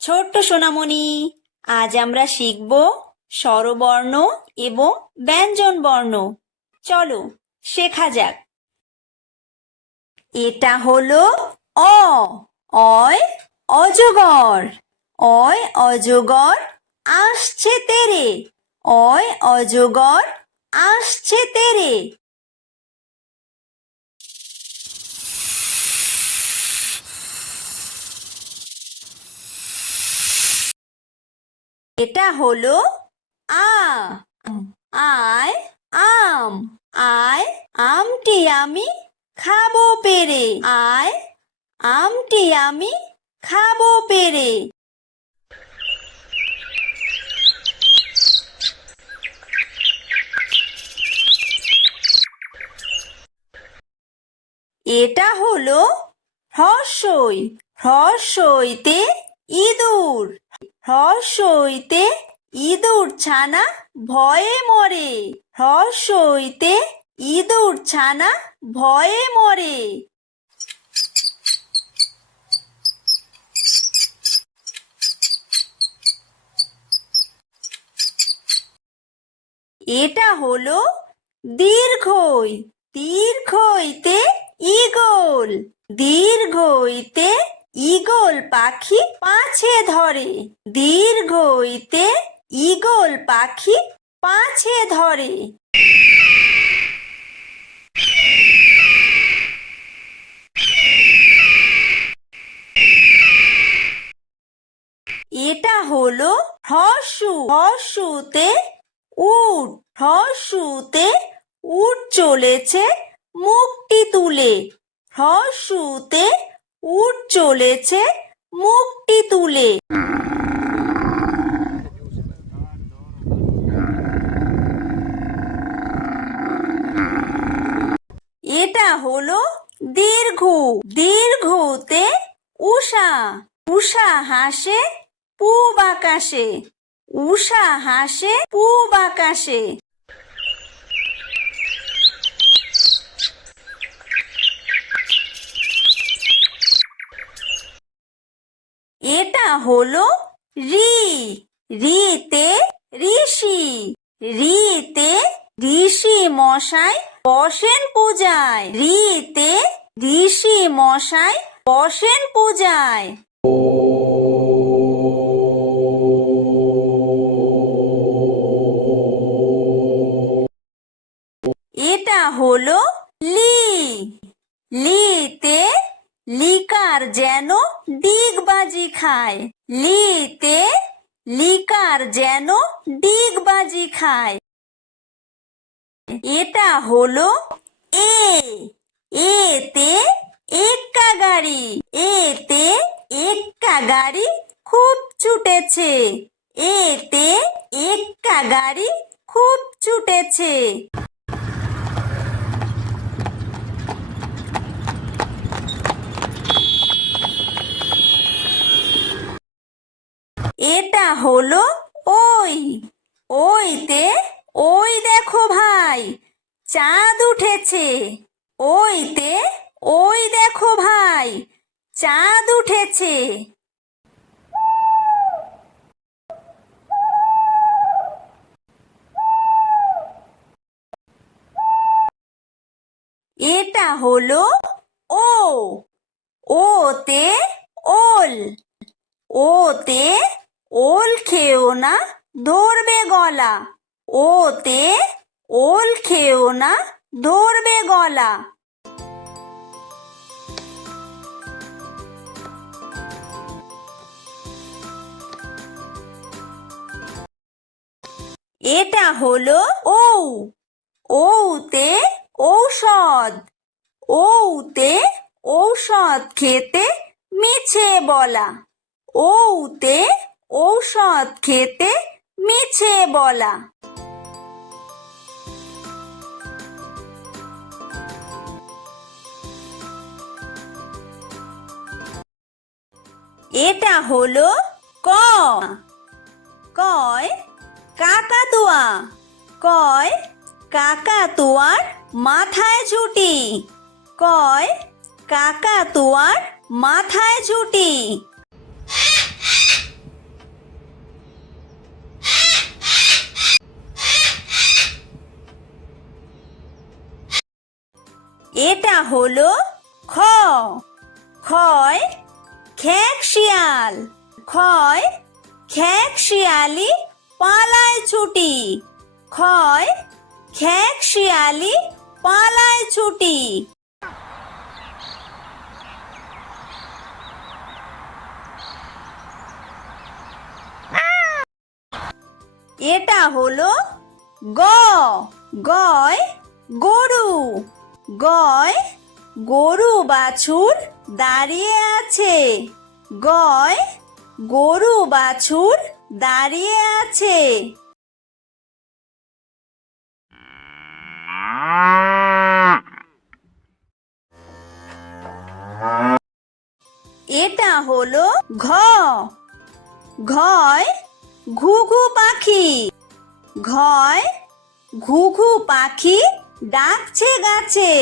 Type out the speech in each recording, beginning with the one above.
ছোট্ট সোনামণি, আজ আমরা শিখব স্বরবর্ণ এবং ব্যঞ্জন বর্ণ। চলো শেখা যাক। এটা হলো অ। অয় অজগর। অয় অজগর আসছে তেরে। অয় অজগর আসছে তেরে। এটা হলো আ। আয় আম। আয় আমটি আমি খাবো পেরে। আয় আমটি আমি খাবো পেরে। এটা হলো হ্রস্বই। হ্রস্বইতে ইঁদুর। হ্রস্বইতে ইঁদুর ছানা ভয়ে মরে। হ্রস্বইতে ইঁদুর ছানা ভয়ে মরে। এটা হলো দীর্ঘই। দীর্ঘইতে ঈগল। দীর্ঘইতে ঈগল পাখি পাছে ধরে। দীর্ঘইতে ঈগল পাখি পাছে ধরে। এটা হলো হ্রস্ব। হ্রস্বতে উট। হ্রস্বতে উট চলেছে মুখটি তুলে। হ্রস্বতে উট চলেছে মুখটি তুলে। এটা হলো দীর্ঘ। দীর্ঘতে উষা। উষা হাসে পূব আকাশে। উষা হাসে পূব আকাশে। এটা হলো ঋ। ঋতে ঋষি। ঋতে ঋষি মশাই বসেন পূজায়। ঋতে ঋষি মশাই বসেন পূজায়। এটা হলো লি। লিতে লিকার যেন ডিগবাজি খায়। লিতে লিকার যেন ডিগবাজি খায়। এটা হলো এ। এতে এক্কা গাড়ি। এতে এক্কা গাড়ি খুব ছুটেছে। এতে এক্কা গাড়ি খুব ছুটেছে। এটা হলো ওই। ওইতে ওই দেখো ভাই চাঁদ উঠেছে। ওইতে ওই দেখো ভাই চাঁদ উঠেছে। এটা হলো ও। ওতে ওল। ওতে ওল খেও না ধরবে গলা। ওতে ওল খেও না ধরবে গলা। এটা হলো ঔ। ঔতে ঔষধ। ঔতে ঔষধ খেতে মিছে বলা। ঔতে ঔষধ খেতে মিছে বলা। এটা হলো ক। কয় কাকাতুয়া। কয় কাকাতুয়ার মাথায় ঝুঁটি। কয় কাকাতুয়ার মাথায় ঝুঁটি। এটা হলো খ। খয় খেক শিয়াল। খয় খেক শিয়ালি পালায় ছুটি। খয় খেক শিয়ালি পালায় ছুটি। এটা হলো গ। গয় গরু। গয় গরু বাছুর দাঁড়িয়ে আছে। গয় গরু বাছুর দাঁড়িয়ে আছে। এটা হলো ঘ। ঘয় ঘুঘু পাখি। ঘয় ঘুঘু পাখি ডাকছে গাছে।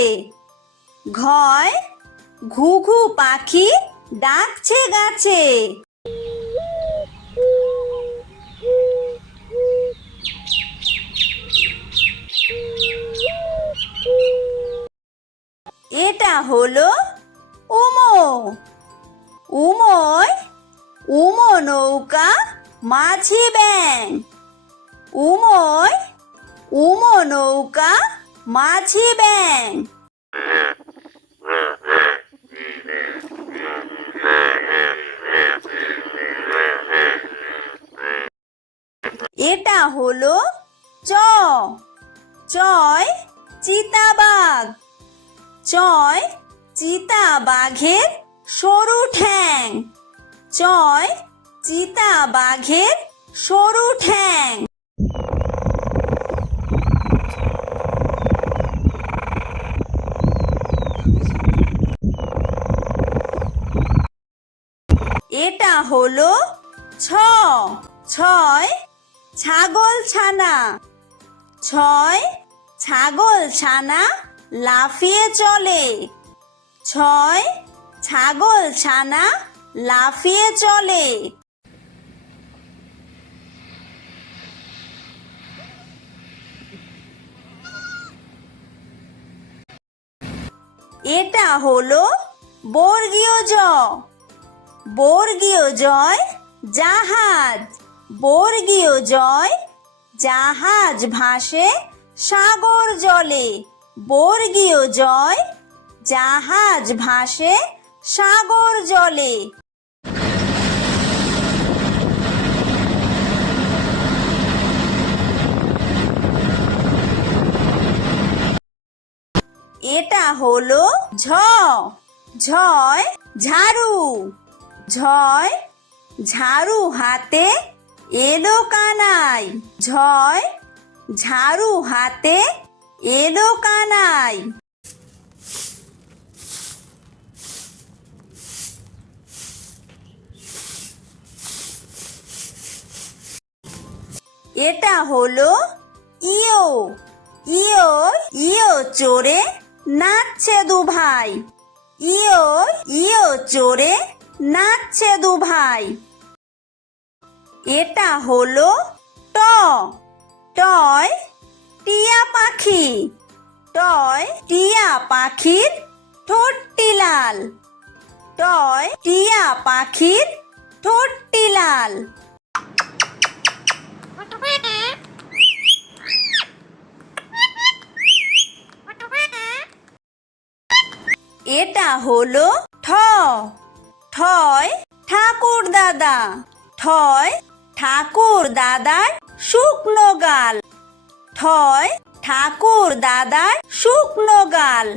ঘয় ঘুঘু পাখি ডাকছে গাছে। এটা হলো উমো। উমোয় উমো নৌকা মাঝি ব্যাং। উমোয় উমো নৌকা মাঝি ব্যাং। এটা হলো চ। চয় চিতাবাঘ। চয় চিতাবাঘের সরু ঠ্যাং। চয় চিতাবাঘের সরু ঠ্যাং। এটা হলো ছ। ছয় ছাগল ছানা। ছয় ছাগল ছানা লাফিয়ে চলে। ছয় ছাগল ছানা লাফিয়ে চলে। এটা হলো বর্গীয় জ। বর্গীয় জয় জাহাজ। বর্গীয় জয় জাহাজ ভাসে সাগর জলে। বর্গীয় জয় জাহাজ ভাসে সাগর জলে। এটা হলো ঝ। ঝয় ঝাড়ু। ঝয় ঝাড়ু হাতে এলো কানাই। ঝয় ঝাড়ু হাতে এলো কানাই। এটা হলো ইয়ো। ইয়ো ইয়ো চড়ে নাচছে দু ভাই। ইয়ো ইয়ো চড়ে নাচছে দু ভাই। এটা হলো ট। টয় টিয়া পাখি। টয় টিয়া পাখির ঠোঁটটি লাল। টয় টিয়া পাখির ঠোঁটটি লাল। এটা হলো ঠ। ঠয় ঠাকুর দাদা। ঠয় ঠাকুর দাদার শুকনো গাল। ঠয় ঠাকুর দাদার শুকনো গাল।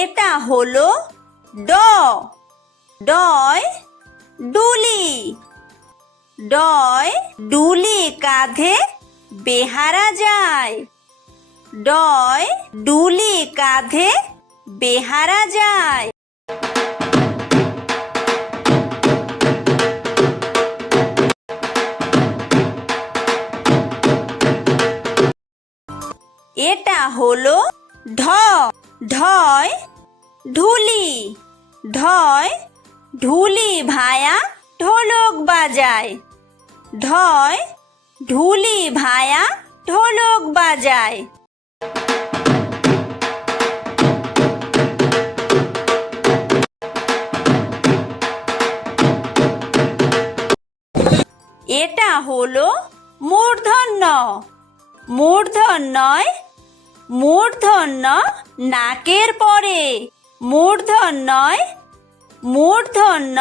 এটা হলো ড। ডয় ডুলি। ডয় ডুলি কাঁধে বেহারা যায়। ডয় ডুলি কাঁধে বেহারা যায়। এটা হলো ঢ। ঢয় ঢুলি। ঢয় ঢুলি ভায়া ঢোলক বাজায়। ঢয় ঢুলি ভায়া ঢোলক বাজায়। এটা হলো মূর্ধন্য। মূর্ধন্যয় মূর্ধন্য নাকের পরে। মূর্ধন্যয় মূর্ধন্য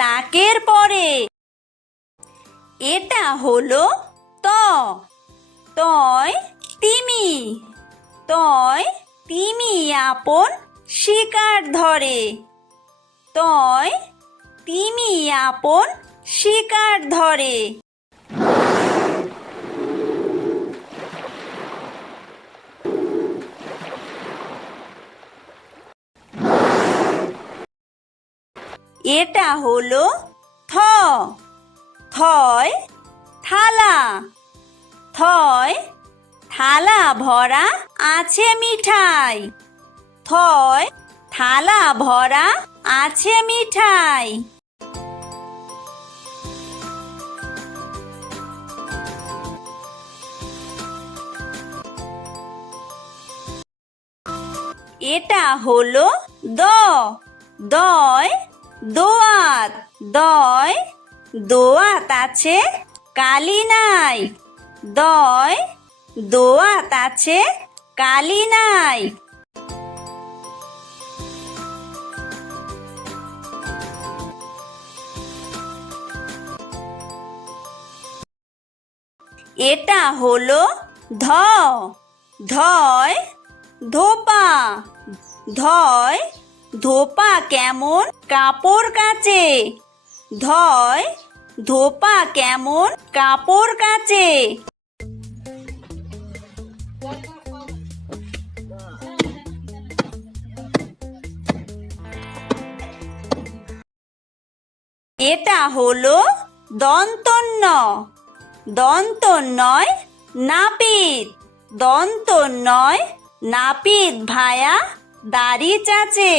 নাকের পরে। এটা হলো ত। তয় তিমি। তয় তিমি আপন শিকার ধরে। তয় তিমি আপন শিকার ধরে। এটা হলো থ। থয় থালা। থয় থালা ভরা আছে মিঠাই। থয় থালা ভরা আছে মিঠাই। এটা হলো দ। দয় দোয়াত। দয় দোয়াত আছে কালি নাই। দয় দোয়াত আছে কালি নাই। এটা হলো ধ। ধয় ধোপা। ধয় ধোপা কেমন কাপড় কাচে। ধয় ধোপা কেমন কাপড় কাচে। এটা হলো দন্তন্য। দন্তন্যয় নাপিত। দন্তন্যয় নাপিত ভায়া দাড়ি চাচে।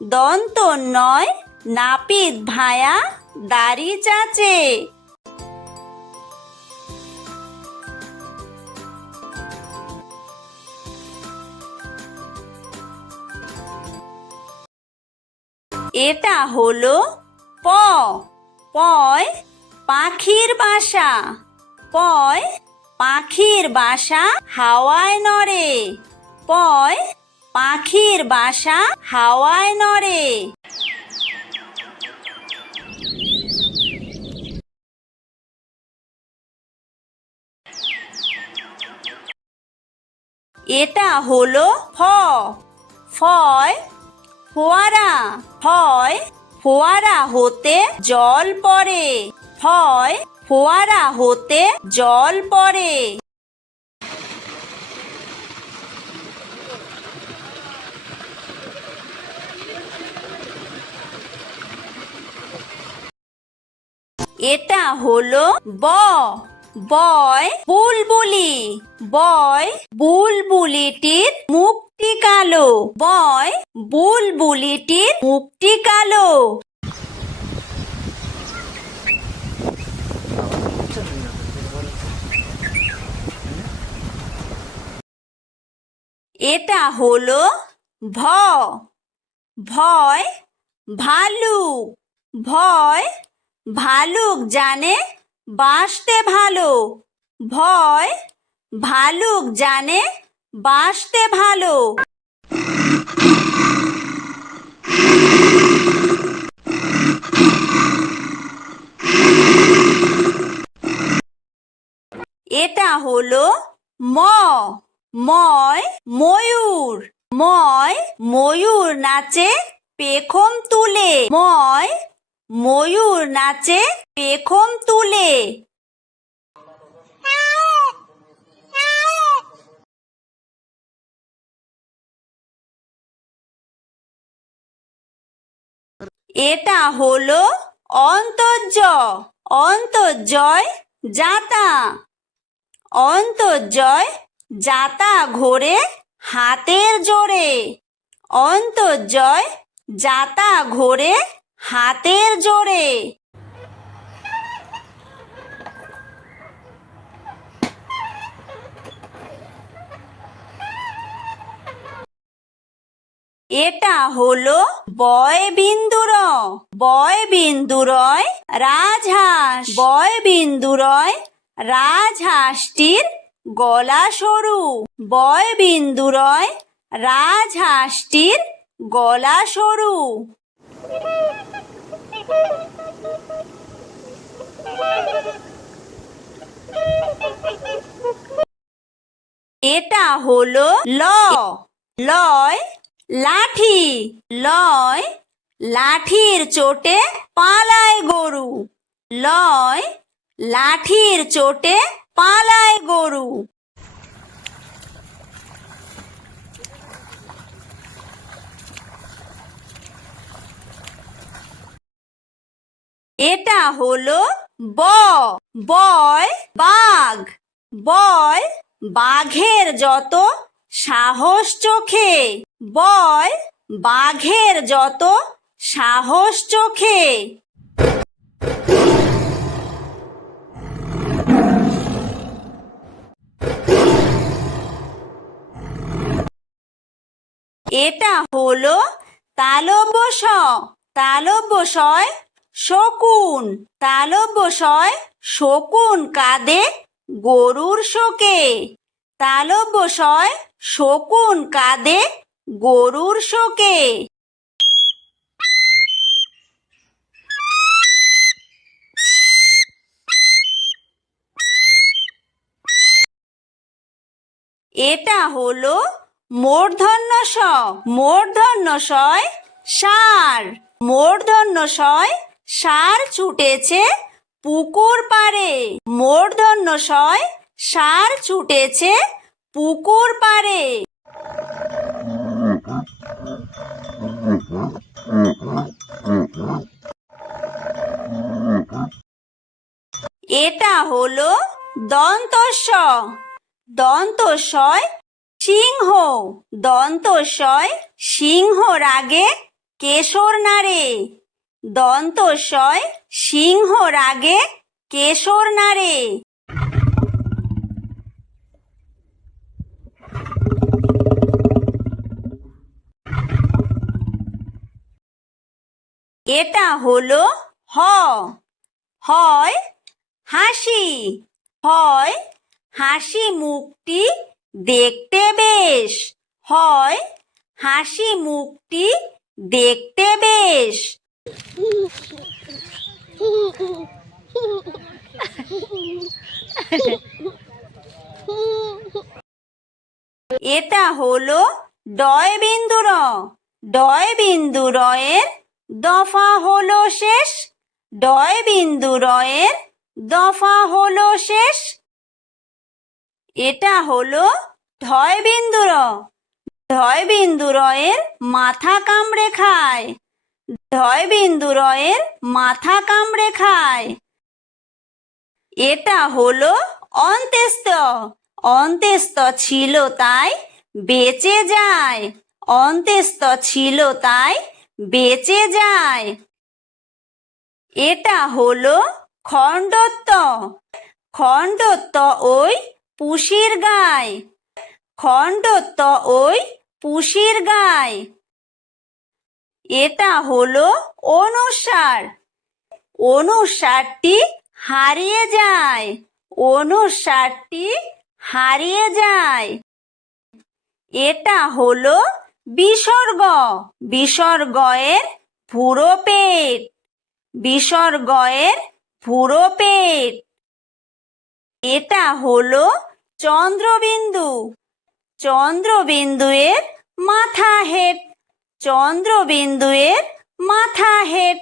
দন্তন্যয় নাপিত ভায়া দাড়ি চাচে। এটা হলো প। পয় পাখির বাসা। পয় পাখির বাসা হাওয়ায় নড়ে। পয় পাখির বাসা হাওয়ায় নড়ে। এটা হলো ফ। ফয় ফোয়ারা। ফয় ফোয়ারা হতে জল পড়ে। ফয় ফোয়ারা হতে জল পড়ে। এটা হলো ব। বয় বুলবুলি। বয় বুলবুলিটির মুখটি কালো। বয় বুলবুলিটির মুখটি কালো। এটা হলো ভ। ভয় ভালুক। ভয় ভালুক জানে বাসতে ভালো। ভয় ভালুক জানে বাসতে ভালো। এটা হলো ম। ময় ময়ূর। ময় ময়ূর নাচে পেখম তুলে। ময় ময়ূর নাচে পেখম তুলে। এটা হলো অন্তর্য। অন্তর্জয় যাতা। অন্তর্জয় যাতা ঘোরে হাতের জোরে। অন্তর্জয় যাতা ঘোরে হাতের জোরে। এটা হলো বয় বিন্দু র। বয় বিন্দু রয় রাজহাঁস। বয় বিন্দু রয় রাজহাঁসটির গলা সরু। বয় বিন্দু রয় রাজহাঁসটির গলা সরু। এটা হলো ল। লয় লাঠি। লয় লাঠির চোটে পালায় গরু। লয় লাঠির চোটে পালায় গরু। এটা হলো ব। বয় বাঘ। বয় বাঘের যত সাহস চোখে। বয় বাঘের যত সাহস চোখে। এটা হলো তালব্য শ। তালব্য শয় শকুন। তালব্য শয় শকুন কাঁদে গরুর শোকে। তালব্য শয় শকুন কাঁদে গরুর শোকে। এটা হলো মূর্ধন্য ষ। মূর্ধন্য শয় ষাঁড়। মূর্ধন্য শয় ষাঁড় ছুটেছে পুকুর পাড়ে। মূর্ধন্য শয় ষাঁড় ছুটেছে পুকুর পাড়ে। এটা হলো দন্তস্ব। দন্তস্বয় সিংহ। দন্তস্বয় সিংহ রাগে কেশর নাড়ে। দন্তস্বয় সিংহ রাগে কেশর নাড়ে। এটা হলো হ। হয় হাসি। হয় হাসি মুখটি দেখতে বেশ। হয় হাসি মুখটি দেখতে বেশ। এটা হলো ডয় বিন্দু র। ডয় বিন্দু রয়ের দফা হলো শেষ। ডয় বিন্দু রয়ের দফা হলো শেষ। এটা হলো ঢয় বিন্দু র। ঢয় বিন্দু রয়ের মাথা কামড়ে খায়। ঢয় বিন্দু রয়ের মাথা কামড়ে খায়। এটা হলো অন্ত্যেস্ত। অন্ত্যেস্ত ছিল তাই বেঁচে যায়। অন্ত্যেস্ত ছিল তাই বেঁচে যায়। এটা হলো খণ্ডত্ব। খণ্ডত্ব ওই পুষির গায়। খণ্ডত্ব ওই পুষির গায়। এটা হলো অনুস্বার। অনুস্বারটি হারিয়ে যায়। অনুস্বারটি হারিয়ে যায়। এটা হলো বিসর্গ। বিসর্গয়ের পুরো পেট। বিসর্গয়ের পুরো পেট। এটা হলো চন্দ্রবিন্দু। চন্দ্রবিন্দুয়ের মাথা হেট। চন্দ্রবিন্দুয়ের মাথা হেট।